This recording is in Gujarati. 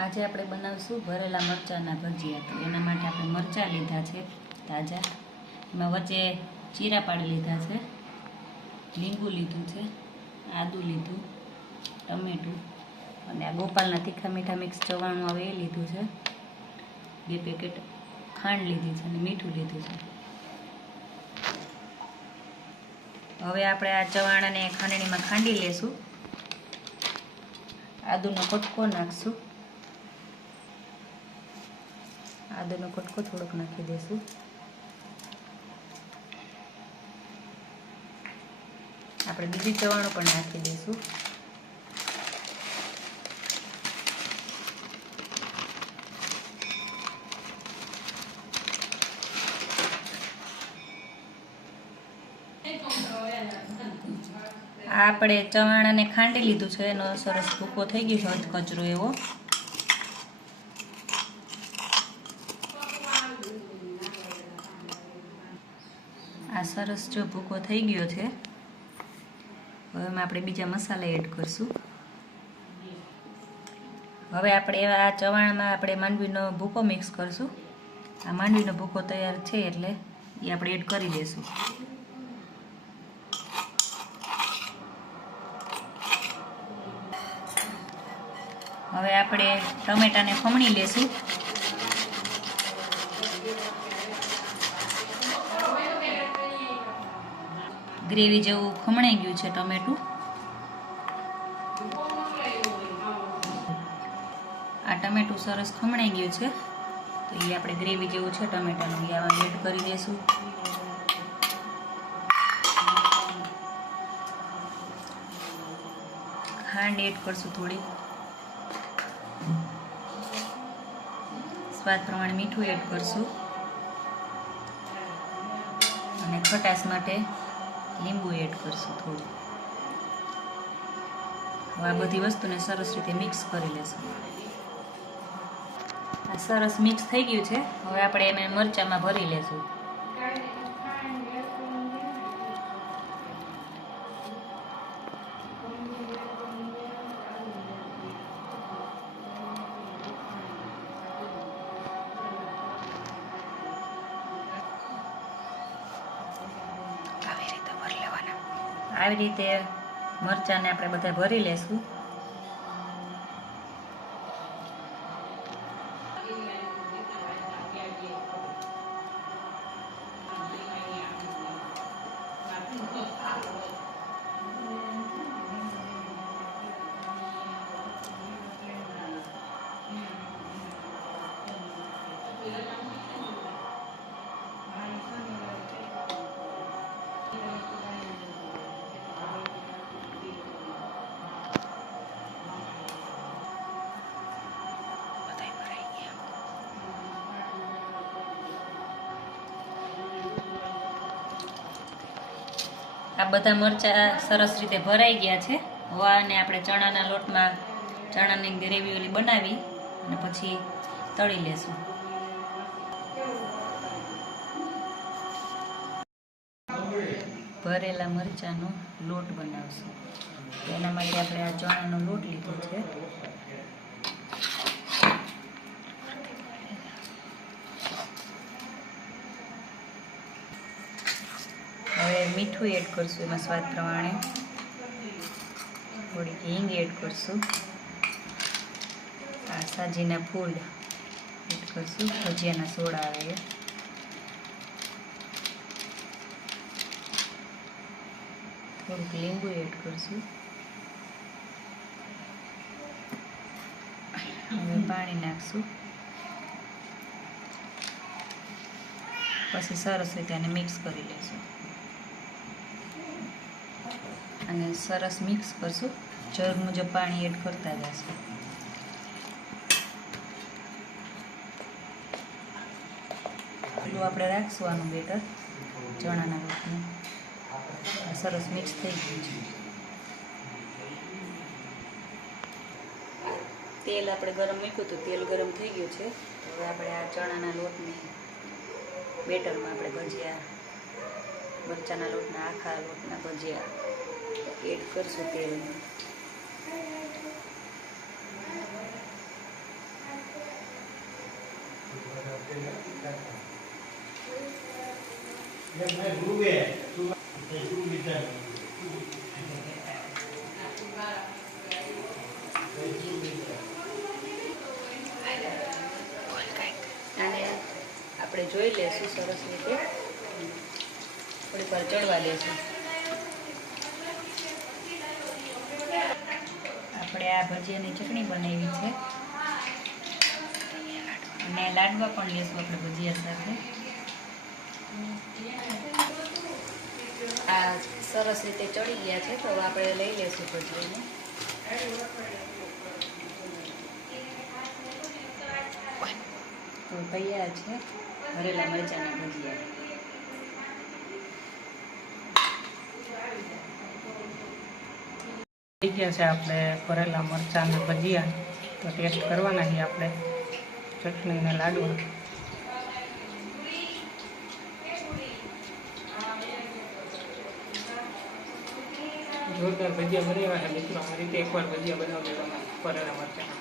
આજે આપણે બનાવશું ભરેલા મરચાંના ભજીયા। તો એના માટે આપણે મરચાં લીધા છે તાજા, એમાં વચ્ચે ચીરા પાડી લીધા છે, લીંબુ લીધું છે, આદું લીધું, ટમેટું અને આ ગોપાલના તીખા મીઠા મિક્સ ચવાણું આવે એ લીધું છે, 2 પેકેટ ખાંડ લીધી છે અને મીઠું લીધું છે। હવે આપણે આ ચવાણાને ખાંડણીમાં ખાંડી લેશું। આદુનો કટકો નાખશું, આદુનો કટકો થોડોક નાખી દઈશું। આપણે બીજી ચવાણું પણ નાખી દઈશું। આપણે ચવાણાને ખાંડી લીધું છે, એનો સરસ ભૂકો થઈ ગયો છે કચરો એવો। આ સરસ જો ભૂકો થઈ ગયો છે। હવે એમાં આપણે બીજા મસાલા એડ કરશું। હવે આપણે આ ચવાણામાં આપણે માંડવીનો ભૂકો મિક્સ કરશું। આ માંડવીનો ભૂકો તૈયાર છે એટલે એ આપણે એડ કરી દઈશું। હવે આપણે ટમેટાને ખમણી લેશું। ગ્રેવી જેવું ખમણાઈ ગયું છે ટમેટું। આ ટમેટું સરસ ખમણાઈ ગયું છે, તો એ આપણે ગ્રેવી જેવું છે ટમેટાનું એ આમાં એડ કરી દઈશું। ખાંડ એડ કરશું થોડી, સ્વાદ પ્રમાણે મીઠું એડ કરશું અને ખટાશ માટે લીંબુ એડ કરશું થોડું। આ બધી વસ્તુને સરસ રીતે મિક્સ કરી લેશું। આ સરસ મિક્સ થઈ ગયું છે, હવે આપણે એને મરચાંમાં ભરી લેશું। આવી રીતે મરચાંને આપણે બધા ભરી લેશું। આ બધા મરચાં સરસ રીતે ભરાઈ ગયા છે। હવે આને આપણે ચણાના લોટમાં ચણાની ગ્રેવી ઓલી બનાવી અને પછી તળી લેશું। ભરેલા મરચાંનો લોટ બનાવશું, એના માટે આપણે આ ચણાનો લોટ લીધો છે। હવે મીઠું એડ કરશું, એમાં સ્વાદ પ્રમાણે થોડીક હિંગ એડ કરશું, આ સાજીના ફૂલ એડ કરશું, ભજીયાના સોડા આવે એ, થોડુંક લીંબુ એડ કરશું। હવે પાણી નાખશું, પછી સરસ રીતે આને મિક્સ કરી લઈશું અને સરસ મિક્સ કરશું। જરૂર મુજબ પાણી એડ કરતા જશું। એટલું આપણે રાખશું આનું બેટર ચણાના લોટનું। સરસ મિક્સ થઈ ગયું છે। તેલ આપણે ગરમ મૂક્યું તો તેલ ગરમ થઈ ગયું છે। હવે આપણે આ ચણાના લોટને બેટરમાં આપણે ભજીયા મરચાંના લોટના આખા લોટના ભજીયા એડ કરશું તેલમાં। અને આપણે જોઈ લેશું સરસ રીતે થોડીક વાર ચડવા દેશું. આપણે આ ભજીયાની ચટણી બનાવી છે અને લાડવા પણ લેશું આપણે ભજીયા સાથે. આ સરસ રીતે ચડી ગયા છે તો આપણે લઈ લેશું ભજીયાને. તો તૈયાર છે ભરેલા મરચાંના ભજીયા. થઈ ગયા છે આપણે ભરેલા મરચાંના ભજીયા. તો ટેસ્ટ કરવાના છે આપણે ચટણી ને લાડવા. જોરદાર ભજીયા બનાવ્યા છે મિત્રો. આ રીતે એકવાર ભજીયા બનાવજો તમે ભરેલા મરચાંના.